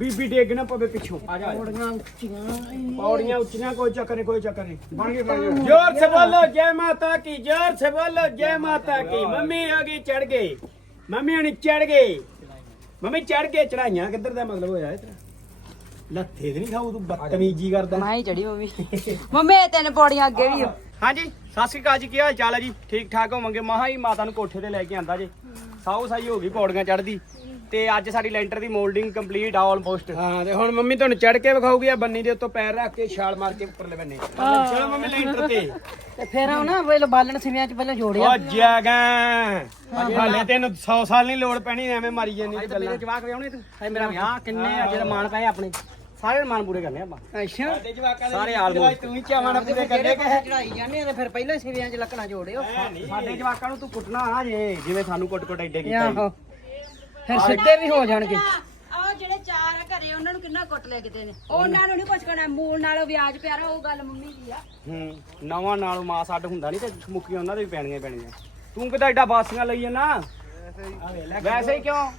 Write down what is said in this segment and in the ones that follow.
ਬੀਬੀ ਡੇਗ ਨਾ ਪਵੇ ਪਿੱਛੋਂ। ਆ ਜਾ। ਪੌੜੀਆਂ ਉੱਚੀਆਂ ਪੌੜੀਆਂ ਉੱਚੀਆਂ ਕੋਈ ਚੱਕਰ ਨਹੀਂ ਕੋਈ ਚੱਕਰ ਨਹੀਂ। ਬਣ ਗਏ ਬਣ ਗਏ ਜ਼ੋਰ ਸੇ ਬੋਲੋ ਜੈ ਮਾਤਾ ਕੀ ਜ਼ੋਰ ਸੇ ਬੋਲੋ ਜੈ ਮਾਤਾ ਕੀ। ਮੰਮੀ ਆ ਗਈ ਚੜ ਗਏ। ਮੰਮੀ ਹਣੀ ਚੜ ਗਏ। ਮੰਮੀ ਚੜ ਕੇ ਚੜਾਈਆਂ ਕਿੱਧਰ ਦਾ ਮਤਲਬ ਹੋਇਆ ਇਹ ਤੇਰਾ? ਲੱਥੇ ਤੇ ਨਹੀਂ ਖਾਊ ਤੂੰ ਬਦਤਮੀਜੀ ਕਰਦਾ। ਮੈਂ ਹੀ ਚੜੀ ਮੰਮੀ ਮੰਮੀ ਇਹ ਤਿੰਨ ਪੌੜੀਆਂ ਅੱਗੇ ਵੀ ਹਾਂਜੀ ਸਤਿ ਸ਼੍ਰੀ ਅਕਾਲ ਜੀ ਕੀ ਹਾਲ ਚਾਲ ਹੈ ਜੀ? ਠੀਕ ਠਾਕ ਹੋਵਾਂਗੇ? ਮਹਾ ਹੀ ਮਾਤਾ ਨੂੰ ਕੋਠੇ ਤੇ ਲੈ ਕੇ ਆਂਦਾ ਜੀ। ਸਾਊ ਸਾਈ ਹੋ ਗਈ ਪੌੜੀਆਂ ਚੜਦੀ ਤੇ ਅੱਜ ਸਾਡੀ ਲੈਂਟਰ ਦੀ ਮੋਲਡਿੰਗ ਕੰਪਲੀਟ ਆਲਮੋਸਟ ਹਾਂ ਤੇ ਹੁਣ ਮੰਮੀ ਤੁਹਾਨੂੰ ਚੜ ਕੇ ਵਿਖਾਊਗੀ ਆ ਬੰਨੀ ਦੇ ਉੱਤੋਂ ਪੈਰ ਰੱਖ ਕੇ ਛਾਲ ਮਾਰ ਕੇ ਉੱਪਰ ਲੈਵਨੇ ਚਲੋ ਮੰਮੀ ਲੈਂਟਰ ਤੇ। ਤੇ ਫਿਰ ਉਹ ਨਾ ਵੇਲੇ ਬਾਲਣ ਸਿਵਿਆਂ ਚ ਪਹਿਲਾਂ ਜੋੜਿਆ। ਓ ਜਗਾ ਹਾਲੇ ਤੈਨੂੰ 100 ਸਾਲ ਨਹੀਂ ਲੋੜ ਪੈਣੀ ਐਵੇਂ ਮਾਰੀ ਜਾਂਦੀ ਤੇ ਗੱਲਾਂ। ਜਵਾਕ ਵਿਆਹਣੇ ਤੂੰ? ਹਾਏ ਮੇਰਾ ਵਿਆਹ ਕਿੰਨੇ ਆ ਜਿਹੜੇ ਮਾਣ ਪਏ ਆਪਣੇ। ਸਾਰੇ ਮਾਣ ਪੂਰੇ ਕਰਨੇ ਆਪਾਂ। ਅੱਛਾ। ਸਾਰੇ ਆਲਮੋਸਟ ਤੂੰ ਹੀ ਚਾਵਾਂ ਨਾਲ ਪੂਰੇ ਕਰਨੇ ਕਿ ਚੜਾਈ ਜਾਂਦੇ ਆ ਤੇ ਫਿਰ ਪਹਿਲਾਂ ਸਿਵਿਆਂ ਚ ਲੱਕਣਾ ਜੋੜਿਓ। ਸਾਡੇ ਜਵਾਕਾਂ ਨੂੰ ਤੂੰ ਕੁੱਟਣਾ ਆ ਜੇ ਜਿਵੇਂ ਸਾਨੂੰ ਕੁੱਟ ਕੁੱਟ ਐਡੇ ਕੀਤਾ ਆਹੋ। ਫਿਰ ਸਿੱਧੇ ਵੀ ਹੋ ਜਾਣਗੇ। ਆ ਜਿਹੜੇ ਚਾਰ ਆ ਘਰੇ ਉਹਨਾਂ ਨੂੰ ਕਿੰਨਾ ਕੁੱਟ ਲੈ ਕਿਤੇ ਨੇ? ਉਹਨਾਂ ਨੂੰ ਨਹੀਂ ਕੁਛ ਕਰਨਾ ਮੂਲ ਨਾਲੋਂ ਵਿਆਜ ਪਿਆਰਾ ਉਹ ਗੱਲ ਮੰਮੀ ਦੀ ਆ। ਹੂੰ ਨਵਾਂ ਨਾਲੋਂ ਮਾਸ ਅੱਡ ਹੁੰਦਾ ਨਹੀਂ ਤੇ ਮੁੱਕੀਆਂ ਉਹਨਾਂ ਦੇ ਵੀ ਪੈਣੀਆਂ ਹੀ ਪੈਣੀਆਂ। ਤੂੰ ਕਿਤਾ ਐਡਾ ਬਾਸੀਆਂ ਲਈ ਨਾ ਵੈਸੇ ਹੀ ਕਿਉਂ?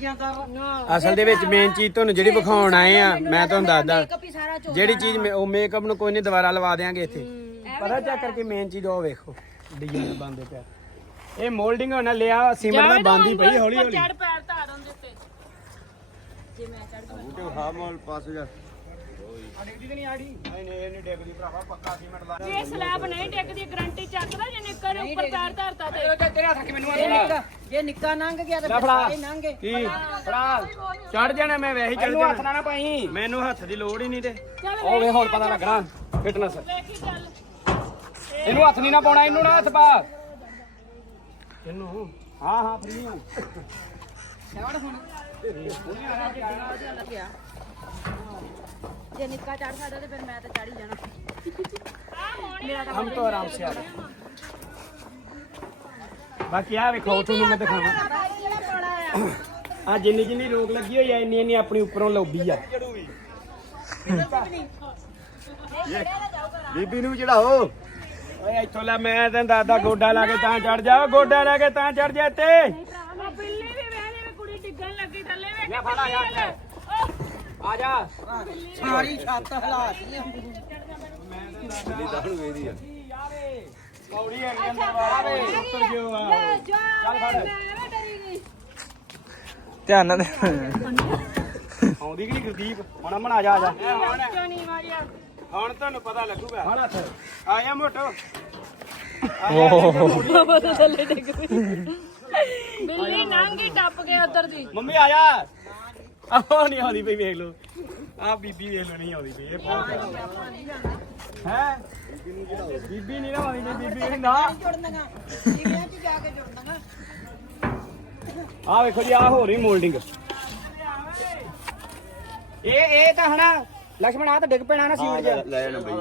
ਜਾਂਦਾ ਅਸਲ ਦੇ ਵਿੱਚ ਮੇਨ ਚੀਜ਼ ਤੁਹਾਨੂੰ ਜਿਹੜੀ ਵਿਖਾਉਣ ਆਏ ਆ ਮੈਂ ਤੁਹਾਨੂੰ ਦੱਸਦਾ। ਜਿਹੜੀ ਚੀਜ਼ ਮੇ- ਉਹ ਮੇਕਅਪ ਨੂੰ ਕੋਈ ਨਹੀਂ ਦੁਬਾਰਾ ਲਵਾ ਦੇਾਂਗੇ ਇੱਥੇ। ਪਤਾ ਚੈੱਕ ਕਰਕੇ ਮੇਨ ਚੀਜ਼ ਉਹ ਵੇਖੋ। ਡਿਜ਼ਾਈਨ ਬੰਦੇ ਪਿਆ। ਇਹ ਮੋਲਡਿੰਗ ਹੋਣਾ ਲਿਆ ਸਿਮਰ ਦਾ ਬੰਦੀ ਪਈ ਹੌਲੀ ਹੌਲੀ। ਪੈਰ ਧਾਰ ਉਹਦੇ ਤੇ ਜੇ ਮੈਂ ਚੜ ਡਿੱਗਦੀ ਨਹੀਂ ਆੜੀ ਨਹੀਂ ਨਹੀਂ ਇਹ ਨਹੀਂ ਡਿੱਗਦੀ ਭਰਾਵਾ ਪੱਕਾ ਸੀਮੈਂਟ ਦਾ ਇਹ ਸਲੈਬ ਨਹੀਂ ਟਿਕਦੀ ਗਰੰਟੀ ਚੱਕਦਾ ਜੇ ਨਿੱਕਰ ਉੱਪਰ ਪੈਰ ਧਰਤਾ ਤੇ। ਤੇਰੇ ਹੱਥ ਕਿ ਮੈਨੂੰ ਇਹ ਨਿੱਕਾ ਜੇ ਨਿੱਕਾ ਲੰਘ ਗਿਆ ਤੇ ਲੈ ਫਿਰ ਫੜਾ। ਸਾਰੇ ਲੰਘੇ ਕੀ? ਫੜਾ। ਚੜ ਜਾਣਾ ਮੈਂ ਵੈਸੇ ਚੜ ਜਾਣਾ। ਹੱਥ ਨਾ ਨਾ ਪਾਈ। ਮੈਨੂੰ ਹੱਥ ਦੀ ਲੋੜ ਹੀ ਨਹੀਂ ਤੇ। ਉਹ ਵੇ ਹੁਣ ਪਤਾ ਲੱਗਣਾ ਫਿਟਨੈਸ ਵੇਖੀ ਗੱਲ। ਇਹਨੂੰ ਹੱਥ ਨਹੀਂ ਨਾ ਪਾਉਣਾ ਇਹਨੂੰ ਨਾ ਹੱਥ ਪਾ। ਇਹਨੂੰ ਹਾਂ ਹਾਂ ਫਰੀ ਹਾਂ। ਜੇ ਨਿੱਕਾ ਚੜ ਸਕਦਾ ਤੇ ਫਿਰ ਮੈਂ ਤਾਂ ਚੜ ਹੀ ਜਾਣਾ। ਹਮ ਤੋਂ ਆਰਾਮ ਸੇ ਆ ਰਹੇ ਬਾਕੀ ਆ ਵੇਖੋ ਤੁਹਾਨੂੰ ਮੈਂ ਦਿਖਾਵਾਂ। ਆ ਜਿੰਨੀ ਜਿੰਨੀ ਰੋਕ ਲੱਗੀ ਹੋਈ ਆ ਇੰਨੀ ਇੰਨੀ ਆਪਣੀ ਉੱਪਰੋਂ ਲੋਬੀ ਆ। ਬੀਬੀ ਨੂੰ ਚੜਾਓ ਓਏ ਇੱਥੋਂ ਲੈ ਮੈਂ ਤੈਨੂੰ ਦਾਦਾ ਗੋਡਾ ਲਾ ਕੇ ਤਾਂ ਚੜ ਜਾ ਗੋਡਾ ਲਾ ਕੇ ਤਾਂ ਚੜ ਜਾ ਇੱਥੇ। ਆ ਬਿੱਲੀ ਵੀ ਵੇਖ ਜੇ ਕੁੜੀ ਡਿੱਗਣ ਲੱਗੀ ਥੱਲੇ ਵੇਖ ਲੈ ਫੜ ਆ ਜਾ ਇੱਥੇ। ਆ ਜਾ। ਸਾਰੀ ਛੱਤ ਹਲਾਤੀ ਪੌੜੀ ਹੈਗੀ ਅੰਦਰ ਆਵੇ ਉੱਤਰ ਗਿਓ ਆ। ਚੱਲ ਫੜ ਧਿਆਨ ਨਾਲ ਆਉਂਦੀ ਕਿ ਨਹੀਂ ਗੁਰਦੀਪ? ਹੁਣ ਮਣਾ ਜਾ ਆ ਜਾ। ਕਿਉਂ ਨਹੀਂ ਮਾਰਿਆ? ਹੁਣ ਤੁਹਾਨੂੰ ਪਤਾ ਲੱਗੂਗਾ। ਹੁਣ ਹੱਥ ਆਇਆ ਮੋਟੋ। ਬਿੱਲੀ ਨੰਗੀ ਟੱਪ ਕੇ ਉਧਰ ਦੀ। ਮੰਮੀ ਆ ਜਾ। ਆਹ ਨਹੀਂ ਆਉਂਦੀ ਪਈ ਵੇਖ ਲਓ। ਆ ਬੀਬੀ ਵੇਖ ਲਓ ਨਹੀਂ ਆਉਂਦੀ ਪਈ ਇਹ ਬਹੁਤ ਹੈ? ਬੀਬੀ ਨਹੀਂ ਨਾ ਆਉਂਦੀ ਪਈ ਬੀਬੀ ਨਾ। ਜੁੜਨੀਆਂ ਸਿਵਿਆਂ ਚ ਜਾ ਕੇ ਜੁੜਨੀਆਂ ਆ ਵੇਖੋ ਜੀ ਆ ਹੋ ਰਹੀ ਮੋਲਡਿੰਗ। ਇਹ ਇਹ ਤਾਂ ਹਨਾ ਲక్ష్ਮਣ ਆ ਤਾਂ ਡਿੱਗ ਪੈਣਾ ਨਾ ਸੀਮਟ ਲੈ- ਲੈ ਜਾਣਾ ਬਈ।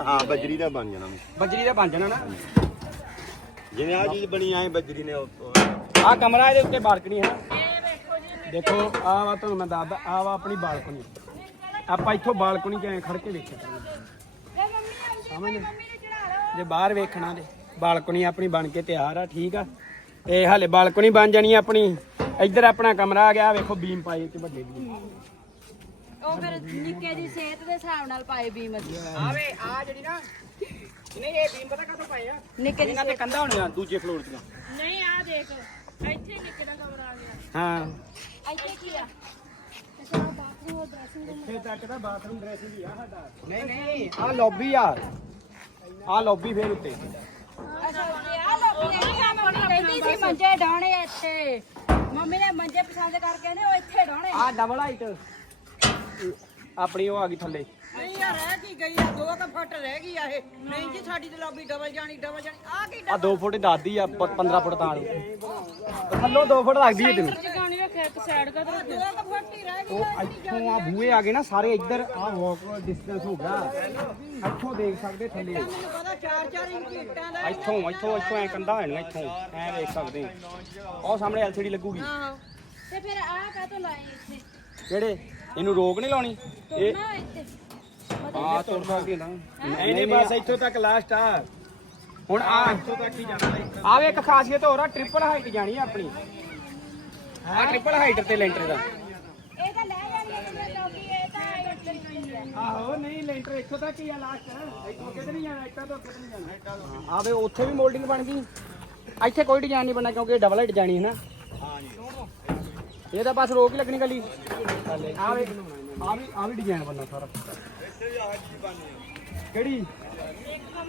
ਹਾਂ ਬਜਰੀ ਦਾ ਬਣ ਜਾਣਾ ਬੱਜਰੀ ਦਾ ਬਣ ਜਾਣਾ ਨਾ। ਜਿਵੇਂ ਆ ਚੀਜ਼ ਬਣੀ ਐ ਬਜਰੀ ਨੇ ਆ ਕਮਰਾ ਇਹਦੇ ਉੱਤੇ ਬਾਲਕਨੀ ਹੈ ਦੇਖੋ ਆ ਵਾ ਤੁਹਾਨੂੰ ਮੈਂ ਦੱਸਦਾ ਆ ਵਾ ਆਪਣੀ ਬਾਲਕਨੀ। ਆਪਾਂ ਇੱਥੋਂ ਬਾਲਕਨੀ ਕਿਵੇਂ ਖੜ ਕੇ ਵੇਖਿਆ ਕਰਾਂਗੇ ਸਮਝ ਜੇ ਬਾਹਰ ਵੇਖਣਾ ਤੇ ਬਾਲਕਨੀ ਆਪਣੀ ਬਣ ਕੇ ਤਿਆਰ ਆ ਠੀਕ ਆ। ਇਹ ਹਲੇ ਬਾਲਕਨੀ ਬਣ ਜਾਣੀ ਆਪਣੀ। ਇੱਧਰ ਆਪਣਾ ਕਮਰਾ ਆ ਗਿਆ ਵੇਖੋ ਬੀਮ ਪਾਈ ਤੇ ਵੱਡੇ ਬੀਮ। ਉਹ ਫਿਰ ਨਿੱਕੇ ਦੀ ਸਿਹਤ ਦੇ ਹਿਸਾਬ ਨਾਲ ਪਾਏ ਬੀਮ ਅਸੀਂ। ਆਵੇ ਆ ਜਿਹੜੀ ਨਾ ਨਹੀਂ ਇਹ ਬੀਮ ਪਤਾ ਕਾਹਤੋਂ ਪਾਏ ਆ? ਨਿੱਕੇ ਦੀ ਇਹਨਾਂ ਤੇ ਕੰਧਾਂ ਹੋਣੀਆਂ ਦੂਜੇ ਫਲੋਰ 'ਤੇ ਨਹੀਂ ਆ ਦੇਖ ਇੱਥੇ ਨਿੱਕੇ ਦਾ ਕਮਰਾ ਆ ਗਿਆ। ਹਾਂ। ਇੱਥੇ ਕੀ ਆ? ਇੱਥੇ ਤੱਕ ਦਾ ਬਾਥਰੂਮ ਡਰੈਸਿੰਗ ਹੀ ਆ ਸਾਡਾ। ਨਹੀਂ ਨਹੀਂ ਆ ਲੌਬੀ ਆ। ਆ ਲੌਬੀ ਫੇਰ ਉੱਤੇ। ਕਹਿੰਦੀ ਸੀ ਮੰਜੇ ਡਾਣੇ ਇੱਥੇ। ਮੰਮੀ ਨੇ ਮੰਜੇ ਪਸੰਦ ਕਰਕੇ ਨੇ ਉਹ ਇੱਥੇ ਡਾਣੇ ਆ। ਡਬਲ ਹਾਈਟ ਆਪਣੀ ਉਹ ਆ ਗਈ ਥੱਲੇ। ਨਹੀਂ ਯਾਰ ਰਹਿ ਕੀ ਗਈ ਆ? ਦੋ ਕੁ ਫੁੱਟ ਰਹਿ ਗਈ ਆ ਇਹ। ਨਹੀਂ ਜੀ ਸਾਡੀ ਤੇ ਲੌਬੀ ਡਬਲ ਜਾਣੀ ਡਬਲ ਜਾਣੀ। ਆ ਕੀ ਆ 2 ਫੁੱਟ ਦਾਦੀ ਆ 15 ਫੁੱਟ ਤਾਂ ਥੱਲੋਂ 2 ਫੁੱਟ ਲੱਗਦੀ ਹੈ ਤੈਨੂੰ। ਜਗਾਣੀ ਰੱਖਿਆ ਇੱਕ ਸਾਈਡ ਕਾ ਤੇ ਦੋ ਕੁ ਫੁੱਟ ਹੀ ਰਹਿ ਗਈ ਉਹ ਇੱਥੋਂ ਆ। ਬੂਹੇ ਆ ਗਏ ਨਾ ਸਾਰੇ ਇੱਧਰ ਆ ਵਾਕ ਡਿਸਟੈਂਸ ਹੋ ਗਿਆ। ਇੱਥੋਂ ਦੇਖ ਸਕਦੇ ਥੱਲੇ। ਮੈਨੂੰ ਪਤਾ 4-4 ਇੰਚ ਇੱਟਾਂ ਦਾ ਇੱਥੋਂ ਇੱਥੋਂ ਇੱਥੋਂ ਐ ਕੰਧਾਂ ਹੋਣੀਆਂ ਇੱਥੋਂ। ਐ ਦੇਖ ਸਕਦੇ ਆ ਉਹ ਸਾਹਮਣੇ ਐਲਸੀਡੀ ਲੱਗੂਗੀ। ਆਹੋ ਤੇ ਫਿਰ ਆ ਕਾਹਤੋਂ ਲਾਏ ਇੱਥੇ? ਕਿਹੜੇ? ਇਹਨੂੰ ਰੋਕ ਨਹੀਂ ਲਾਉਣੀ? ਇਹ ਆ ਤੁਰ ਸਕਦੀ ਨਾ ਨਹੀਂ ਨਹੀਂ ਬਸ ਇੱਥੋਂ ਤੱਕ ਲਾਸਟ ਆ। ਹੁਣ ਆ। ਇੱਥੋਂ ਤੱਕ ਹੀ ਜਾਣਾ ਆ ਵੇ ਇੱਕ ਖਾਸੀਅਤ ਹੋਰ ਆ ਟ੍ਰਿਪਲ ਹਾਈਟ ਜਾਣੀ ਆ ਆਪਣੀ। ਆ ਟ੍ਰਿਪਲ ਹਾਈਟ ਤੇ ਲੈਂਟਰ ਦਾ। ਇਹ ਤਾਂ ਲੈ ਜਾਣੀ ਹੈ ਜਿਵੇਂ ਲੋਕੀ ਇਹ ਤਾਂ ਇੱਥੇ ਹੀ ਹੈ। ਆਹੋ ਨਹੀਂ ਲੈਂਟਰ ਇੱਥੋਂ ਤੱਕ ਹੀ ਆ ਲਾਸਟ ਇੱਥੋਂ ਕਿਤੇ ਨਹੀਂ ਜਾਣਾ ਇੱਟਾਂ ਤੋਂ ਕਿਤੇ ਨਹੀਂ ਜਾਣਾ। ਆ ਵੇ ਉੱਥੇ ਵੀ ਮੋਲਡਿੰਗ ਬਣ ਗਈ। ਇੱਥੇ ਕੋਈ ਡਿਜ਼ਾਈਨ ਨਹੀਂ ਬਣਨਾ ਕਿਉਂਕਿ ਡਬਲ ਹਾਈਟ ਜਾਣੀ ਹੈ ਨਾ। ਹਾਂ ਜੀ। ਇਹ ਤਾਂ ਬਸ ਰੋਕ ਹੀ ਲੱਗਣੀ ਗੱਲੀ। ਆ ਵੇ ਆ ਵੀ ਆ ਵੀ ਡਿਜ਼ਾਈਨ ਬਣਨਾ ਸਾਰਾ। ਕਿਹੜੀ?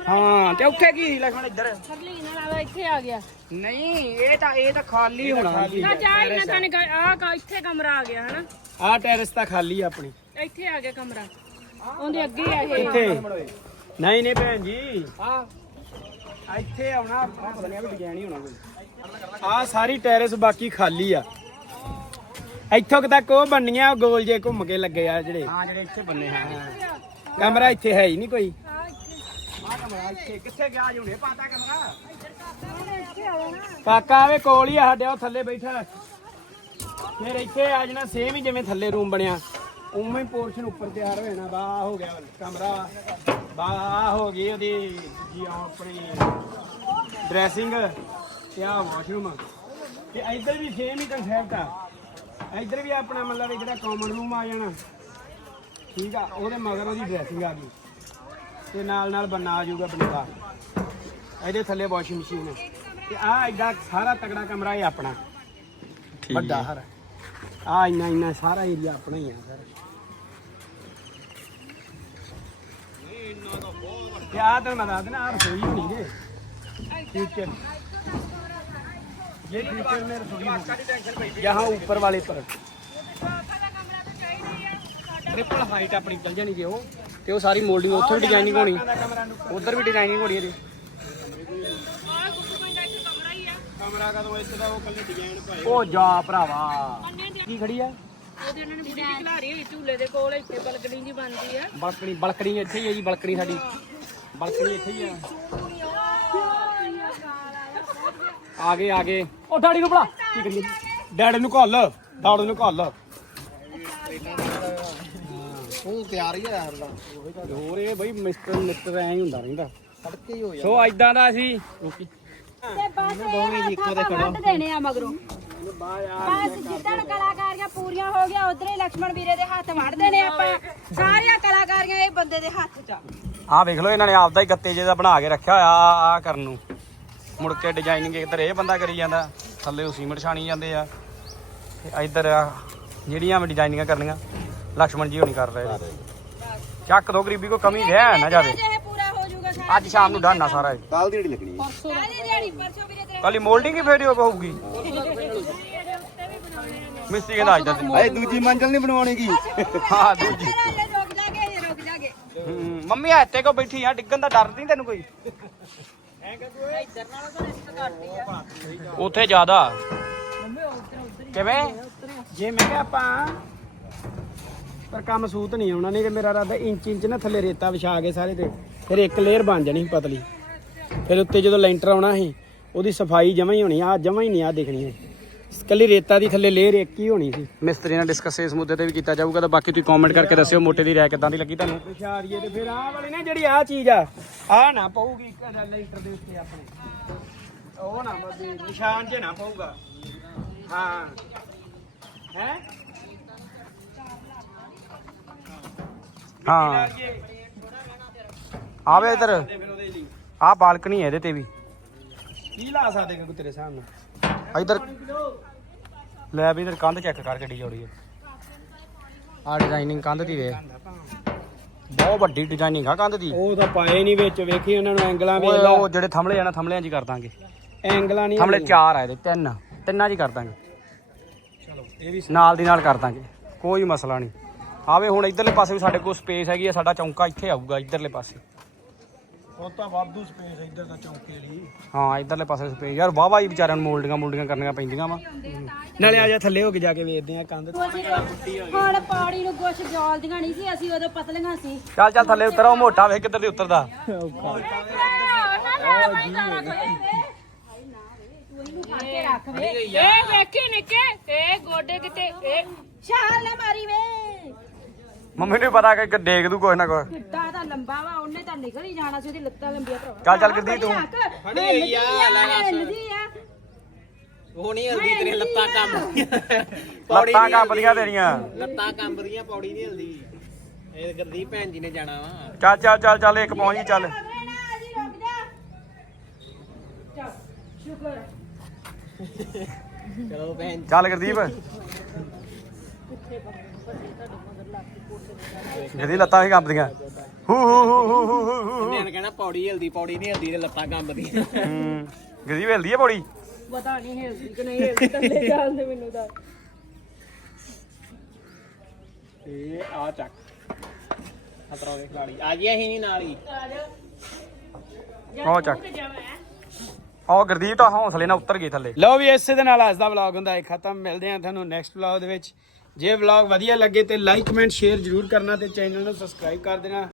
ਹਾਂ ਤੇ ਉੱਥੇ ਕੀ? ਲਖਣ ਇੱਧਰ। ਸਰਲੀ ਨਾਲ ਆ ਇੱਥੇ ਆ ਗਿਆ। ਨਹੀਂ ਇਹ ਤਾਂ ਇਹ ਤਾਂ ਖਾਲੀ ਹੋਣਾ। ਨਾ ਜਾ ਇਹਨਾਂ ਤਾਂ ਆ ਕਾ ਇੱਥੇ ਕਮਰਾ ਆ ਗਿਆ ਹਨਾ? ਆ ਟੈਰਸ ਤਾਂ ਖਾਲੀ ਆ ਆਪਣੀ। ਇੱਥੇ ਆ ਗਿਆ ਕਮਰਾ। ਉਹਦੇ ਅੱਗੇ ਆ ਇਹ ਇੱਥੇ। ਨਹੀਂ ਨਹੀਂ ਭੈਣ ਜੀ। ਆ ਇੱਥੇ ਆਉਣਾ ਆਪਣਾ ਪਤਾ ਨਹੀਂ ਆ ਵੀ ਡਿਜ਼ਾਈਨ ਹੀ ਹੋਣਾ ਕੋਈ। ਆ ਸਾਰੀ ਟੈਰਸ ਬਾਕੀ ਖਾਲੀ ਆ। ਇੱਥੋਂ ਕੁ ਤੱਕ ਉਹ ਬੰਨੀਆਂ ਗੋਲ ਜੇ ਘੁੰਮ ਕੇ ਲੱਗੇ ਆ ਜਿਹੜੇ। ਹਾਂ ਜਿਹੜੇ ਇੱਥੇ ਬੰਨੇ ਹਾਂ ਕਮਰਾ ਇੱਥੇ ਹੈ ਹੀ ਨਹੀਂ ਕੋਈ। ਆ ਕਮਰਾ ਇੱਥੇ ਕਿੱਥੇ ਗਿਆ ਜੀ ਹੁਣੇ ਪਾਤਾ ਕਮਰਾ ਕਾਕਾ ਆਵੇ ਕੋਲ ਹੀ ਆ ਸਾਡੇ ਉਹ ਥੱਲੇ ਬੈਠਾ। ਫਿਰ ਇੱਥੇ ਆ ਜਾਣਾ ਸੇਮ ਹੀ ਜਿਵੇਂ ਥੱਲੇ ਰੂਮ ਬਣਿਆ। ਉਵੇਂ ਹੀ ਪੋਰਸ਼ਨ ਉੱਪਰ ਤਿਆਰ ਹੋ ਜਾਣਾ। ਬਾ ਹੋ ਗਿਆ ਕਮਰਾ। ਬਾ ਹੋ ਗਈ ਉਹਦੀ ਜੀ ਆਪਣੀ ਡਰੈਸਿੰਗ ਤੇ ਆ ਵਾਸ਼ਰੂਮ ਤੇ ਇੱਧਰ ਵੀ ਸੇਮ ਹੀ ਕਨਸੈਪਟ ਆ। ਇੱਧਰ ਵੀ ਆਪਣਾ ਮਤਲਬ ਵੀ ਜਿਹੜਾ ਕਾਮਨ ਰੂਮ ਆ ਜਾਣਾ। ਠੀਕ ਆ ਉਹਦੇ ਮਗਰ ਉਹਦੀ ਡਰੈਸਿੰਗ ਆ ਗਈ। ਤੇ ਨਾਲ ਨਾਲ ਬੰਨਾ ਆ ਜਾਊਗਾ ਬੰਦਾ। ਇਹਦੇ ਥੱਲੇ ਵਾਸ਼ਿੰਗ ਮਸ਼ੀਨ ਹੈ ਤੇ ਆ ਐਡਾ ਸਾਰਾ ਤਕੜਾ ਕਮਰਾ ਹੈ ਆਪਣਾ। ਵੱਡਾ ਹੈ। ਹਰ ਆ ਇੰਨਾ ਇੰਨਾ ਸਾਰਾ ਏਰੀਆ ਆਪਣਾ ਹੀ ਆ ਸਰ। ਤੇ ਆ ਤਾਂ ਮੈਂ ਦੱਸ ਆ ਰਸੋਈ ਹੋਣੀ ਜੇ। ਠੀਕ ਹੈ। ये फ्यूचर में रसोई यहाँ ऊपर वाले पर ट्रिपल हाइट ਆਪਣੀ ਚੱਲ ਜਾਣੀ ਜੇ ਉਹ ਤੇ ਉਹ ਸਾਰੀ ਮੋਲਡਿੰਗ ਉੱਥੋਂ ਡਿਜ਼ਾਈਨਿੰਗ ਹੋਣੀ ਉਧਰ ਵੀ ਡਿਜ਼ਾਈਨਿੰਗ ਹੋਣੀ ਇਹਦੀ ਕਮਰਾ ਕਦੋਂ ਇੱਥੇ ਦਾ ਉਹ ਕੱਲੇ ਡਿਜ਼ਾਈਨ ਪਾਏ ਉਹ ਜਾ ਭਰਾਵਾ ਕੀ ਖੜੀ ਆ ਉਹਦੇ ਇਹਨਾਂ ਨੇ ਬੁੜੀ ਦੀ ਖਿਲਾਰੀ ਹੋਈ ਝੂਲੇ ਦੇ ਕੋਲ ਇੱਥੇ ਬਲਕਣੀ ਜੀ ਬਣਦੀ ਆ ਬਲਕਣੀ ਬਲਕਣੀ ਇੱਥੇ ਹੀ ਹੈ ਜੀ ਬਲਕਣੀ ਸਾਡੀ ਬਲਕਣੀ ਇੱਥੇ ਹੀ ਆ ਆ ਗਏ ਉਹ ਡਾੜੀ ਨੂੰ ਬੁਲਾ। ਕੀ ਕਰੀਏ? ਡੈਡੀ ਨੂੰ ਘੱਲ ਡਾੜੀ ਨੂੰ ਘੱਲ। ਉਹ ਤਿਆਰ ਹੀ ਆ ਹਰਦਾ ਹੋਰ ਇਹ ਬਈ ਮਿਸਟਰ ਮਿਸਟਰ ਐ ਹੀ ਹੁੰਦਾ ਰਹਿੰਦਾ। ਸੜਕੇ ਹੋ ਜਾਂਦਾ। ਸੋ ਐਦਾਂ ਦਾ ਸੀ। ਤੇ ਬਸ ਇਹ ਆਪਾਂ ਵੱਢ ਦੇਣੇ ਆ ਮਗਰੋਂ। ਬਸ ਜਿੱਦਣ ਕਲਾਕਾਰੀਆਂ ਪੂਰੀਆਂ ਹੋ ਗਿਆ ਉਧਰ ਹੀ ਵੀਰੇ ਦੇ ਹੱਥ ਵੱਢ ਦੇਣੇ ਆਪਾਂ। ਸਾਰੀਆਂ ਕਲਾਕਾਰੀਆਂ ਇਹ ਬੰਦੇ ਦੇ ਹੱਥ 'ਚ ਆ। ਵੇਖ ਲਓ ਇਹਨਾਂ ਨੇ ਆਪਦਾ ਹੀ ਗੱਤੇ ਜੇ ਬਣਾ ਕੇ ਰੱਖਿਆ ਹੋਇਆ ਆ ਕਰਨ ਨੂੰ। ਮੁੜ ਕੇ ਡਿਜ਼ਾਈਨਿੰਗ ਇੱਧਰ ਇਹ ਬੰਦਾ ਕਰੀ ਜਾਂਦਾ ਥੱਲੇ ਉਹ ਸੀਮਟ ਛਾਣੀ ਜਾਂਦੇ ਆ। ਤੇ ਇੱਧਰ ਜਿਹੜੀਆਂ ਵੀ ਡਿਜ਼ਾਈਨਿੰਗਾਂ ਕਰਨੀਆਂ ਲਕਸ਼ਮਣ ਜੀ ਉਹ ਹੋਣੀ ਕਰ ਰਹੇ ਚੱਕ ਦੋ ਗਰੀਬੀ ਕੋ ਕਮੀ ਰਹਿ ਨਾ ਜਾਵੇ। ਅੱਜ ਸ਼ਾਮ ਨੂੰ ਡਾਨਾ ਸਾਰਾ ਇਹ। ਕੱਲ ਦੀ ਜਿਹੜੀ ਲੱਗਣੀ ਹੈ। ਕੱਲੀ ਮੋਲਡਿੰਗ ਹੀ ਫੇਰੀ ਹੋਊਗੀ। ਮਿਸਤਰੀ ਕਹਿੰਦਾ ਅੱਜ ਦਾ ਦਿਨ। ਦੂਜੀ ਮੰਜ਼ਲ ਨਹੀਂ ਬਣਾਉਣੀ ਕੀ? ਹਾਂ ਦੂਜੀ। ਮੰਮੀ ਆ ਇੱਥੇ ਕੋ ਬੈਠੀ ਆ ਡਿੱਗਣ ਦਾ ਡਰ ਨਹੀਂ ਤੈਨੂੰ ਕੋਈ? ਉੱਥੇ ਜ਼ਿਆਦਾ। ਕਿਵੇਂ? ਜੇ ਮੈਂ ਕਿਹਾ ਆਪਾਂ, ਪਰ ਕੰਮ ਸੂਤ ਨਹੀਂ ਆਉਣਾ, ਨਹੀਂ ਤੇ ਮੇਰਾ ਰਾਦਾ ਇੰਚ ਇੰਚ ਨਾ ਥੱਲੇ ਰੇਤਾ ਵਿਛਾ ਕੇ ਸਾਰੇ ਤੇ ਫਿਰ ਇੱਕ ਲੇਅਰ ਬਣ ਜਾਣੀ ਸੀ ਪਤਲੀ। ਫਿਰ ਉੱਤੇ ਜਦੋਂ ਲੈਂਟਰ ਆਉਣਾ ਸੀ, ਉਹਦੀ ਸਫ਼ਾਈ ਜਮਾ ਹੀ ਹੋਣੀ ਆ ਜਮਾ ਹੀ ਨਹੀਂ ਆ ਦੇਖਣੀ ਹੈ। ਕੱਲੀ ਰੇਤਾ ਦੀ ਥੱਲੇ ਲੇਅਰ ਇੱਕ ਹੀ ਹੋਣੀ ਸੀ। ਮਿਸਤਰੀ ਨਾਲ ਡਿਸਕਸ ਇਸ ਮੁੱਦੇ ਤੇ ਵੀ ਕੀਤਾ ਜਾਊਗਾ ਤਾਂ ਬਾਕੀ ਤੁਸੀਂ ਕਮੈਂਟ ਕਰਕੇ ਦੱਸਿਓ ਮੋਟੇ ਦੀ ਰਾਇ ਕਿਦਾਂ ਦੀ ਲੱਗੀ ਤੁਹਾਨੂੰ। ਵਿਚਾਰੀਏ ਤੇ ਫਿਰ ਆਹ ਵਾਲੀ ਨਾ ਜਿਹੜੀ ਆਹ ਚੀਜ਼ ਆ ਆਹ ਨਾ ਪਊਗੀ ਲੈਂਟਰ ਦੇ ਉੱਤੇ ਆਪਣੇ। ਉਹ ਨਾ ਬੱਦੀ ਨਿਸ਼ਾਨ ਜੇ ਨਾ ਪਊਗਾ। ਹਾਂ। ਹੈ? ਹਾਂ। ਆਵੇ ਇਧਰ। ਆਹ ਬਾਲਕਨੀ ਹੈ ਇਹਦੇ ਤੇ ਵੀ। ਕੀ ਲਾ ਸਕਦੇ ਕਿ ਤੇਰੇ ਸਾਹਮਣੇ ਇਧਰ। ਲੈ ਵੀ ਇਧਰ ਕੰਧ ਚੈੱਕ ਕਰ ਗੱਡੀ ਜੋੜੀ ਹੈ ਆ ਡਿਜ਼ਾਈਨਿੰਗ ਕੰਧ ਦੀ ਵੇ ਬਹੁਤ ਵੱਡੀ ਡਿਜ਼ਾਈਨਿੰਗ ਆ ਕੰਧ ਦੀ। ਉਹ ਤਾਂ ਪਾਏ ਨਹੀਂ ਵਿੱਚ ਵੇਖੀ ਉਹਨਾਂ ਨੂੰ ਐਂਗਲਾਂ ਵੇਖ ਲਾ। ਉਹ ਜਿਹੜੇ ਥੰਮਲੇ ਆ ਨਾ ਥੰਮਲਿਆਂ 'ਚ ਹੀ ਕਰ ਦਾਂਗੇ। ਐਂਗਲਾਂ ਨਹੀਂ ਥੰਮਲੇ ਚਾਰ ਆ ਇਹਦੇ ਤਿੰਨ। ਤਿੰਨਾਂ 'ਚ ਕਰ ਦਾਂਗੇ। ਇਹ ਵੀ ਨਾਲ ਦੀ ਨਾਲ ਕਰ ਦਾਂਗੇ ਕੋਈ ਮਸਲਾ ਨਹੀਂ ਆਵੇ ਹੁਣ ਇਧਰਲੇ ਪਾਸੇ ਵੀ ਸਾਡੇ ਕੋਲ ਸਪੇਸ ਹੈਗੀ ਆ ਸਾਡਾ ਚੌਂਕਾ ਇੱਥੇ ਆਊਗਾ ਇਧਰਲੇ ਪਾਸੇ। ਉਹ ਤਾਂ ਵਾਧੂ ਸਪੇਸ ਇੱਧਰ ਦਾ ਚੌਂਕੇ ਲਈ ਹਾਂ ਇਧਰਲੇ ਪਾਸੇ ਸਪੇਸ ਯਾਰ ਵਾਹ ਵਾਹ ਹੀ ਵਿਚਾਰਿਆਂ ਨੂੰ ਮੋਲਡਿੰਗਾਂ ਮੋਲਡਿੰਗਾਂ ਕਰਨੀਆਂ ਪੈਂਦੀਆਂ ਵਾ। ਨਾਲੇ ਆ ਜਾ ਥੱਲੇ ਹੋ ਕੇ ਜਾ ਕੇ ਵੇਖਦੇ ਆ ਕੰਧ। ਹੁਣ ਪੌੜੀ ਨੂੰ ਕੁਛ ਜੋਲਦੀਆਂ ਨਹੀਂ ਸੀ ਅਸੀਂ ਉਦੋਂ ਪਤਲੀਆਂ ਸੀ। ਚੱਲ ਚੱਲ ਥੱਲੇ ਉਤਰ ਉਹ ਮੋਟਾ ਵੇਖ ਕਿੱਧਰ ਦੀ ਉਤਰਦਾ। ਇਹ ਵੇਖੀ ਨਿੱਕੇ ਇਹ ਗੋਡੇ ਕਿਤੇ ਇਹ ਛਾਲ ਨਾ ਮਾਰੀ ਵੇ। ਮੰਮੀ ਨੂੰ ਪਤਾ ਕਿ ਇੱਕ ਡੇਗ ਦੂ ਕੁਛ ਨਾ ਕੁਛ। ਲੰਬਾ ਵਾ ਉਹਨੇ ਤਾਂ ਨਿਕਲ ਹੀ ਜਾਣਾ ਸੀ ਉਹਦੀ ਲੱਤਾਂ ਲੰਬੀਆਂ ਭਰਾ ਚੱਲ ਚੱਲ ਕਿੱਦੀ ਤੂੰ ਖੜੀ ਹੋਈ ਆ ਹਿੱਲਦੀ ਆ ਉਹ ਨਹੀਂ ਹਲਦੀ ਤੇਰੇ ਲੱਤਾਂ ਕੰਬਦੀਆਂ ਲੱਤਾਂ ਕੰਬਦੀਆਂ ਤੇਰੀਆਂ। ਲੱਤਾਂ ਕੰਬਦੀਆਂ ਪੌੜੀ ਨਹੀਂ ਹਲਦੀ। ਇਹ ਗੁਰਦੀਪ ਭੈਣ ਜੀ ਨੇ ਜਾਣਾ ਵਾ। ਚੱਲ ਚੱਲ ਚੱਲ ਚੱਲ ਇੱਕ ਪਹੁੰਚ ਗਈ ਚੱਲ ਚਲੋ ਭੈਣ ਚੱਲ ਗੁਰਦੀਪ। ਗਦੀ ਲੱਤਾਂ ਵੀ ਕੰਬਦੀਆਂ। ਹੂ ਹੂ ਹੂ ਹੂ ਹੂ ਹੂ ਹੂ। ਨੇ ਕਹਿਣਾ ਪੌੜੀ ਹਲਦੀ ਪੌੜੀ ਨਹੀਂ ਹਲਦੀ ਤੇ ਲੱਤਾਂ ਕੰਬਦੀਆਂ। ਹੂੰ। ਗਦੀ ਹਿਲਦੀ ਹੈ ਪੌੜੀ? ਪਤਾ ਨਹੀਂ ਹਿਲਦੀ ਕਿ ਨਹੀਂ ਹਿਲਦੀ ਥੱਲੇ ਚੱਲਦੇ ਮੈਨੂੰ ਤਾਂ। ਤੇ ਆ ਚੱਕ। ਖਤਰਾ ਦੇ ਖਿਲਾੜੀ ਆ ਜੀ ਅਸੀਂ ਨਹੀਂ ਨਾਲ ਹੀ। ਉਹ ਚੱਕ। ਉਹ ਗੁਰਦੀਪ ਤਾਂ ਹੌਸਲੇ ਨਾਲ ਉੱਤਰ ਗਈ ਥੱਲੇ। ਲਓ ਵੀ ਇਸੇ ਦੇ ਨਾਲ ਅੱਜ ਦਾ ਵਲੌਗ ਹੁੰਦਾ ਹੈ। ਖਤਮ। ਮਿਲਦੇ ਹਾਂ ਤੁਹਾਨੂੰ ਨੈਕਸਟ ਵਲੌਗ ਦੇ ਵਿੱਚ। ਜੇ ਵਲੌਗ ਵਧੀਆ ਲੱਗੇ ਤੇ ਲਾਈਕ ਕਮੈਂਟ ਸ਼ੇਅਰ ਜਰੂਰ ਕਰਨਾ ਤੇ ਚੈਨਲ ਨੂੰ ਸਬਸਕ੍ਰਾਈਬ ਕਰ ਦੇਣਾ।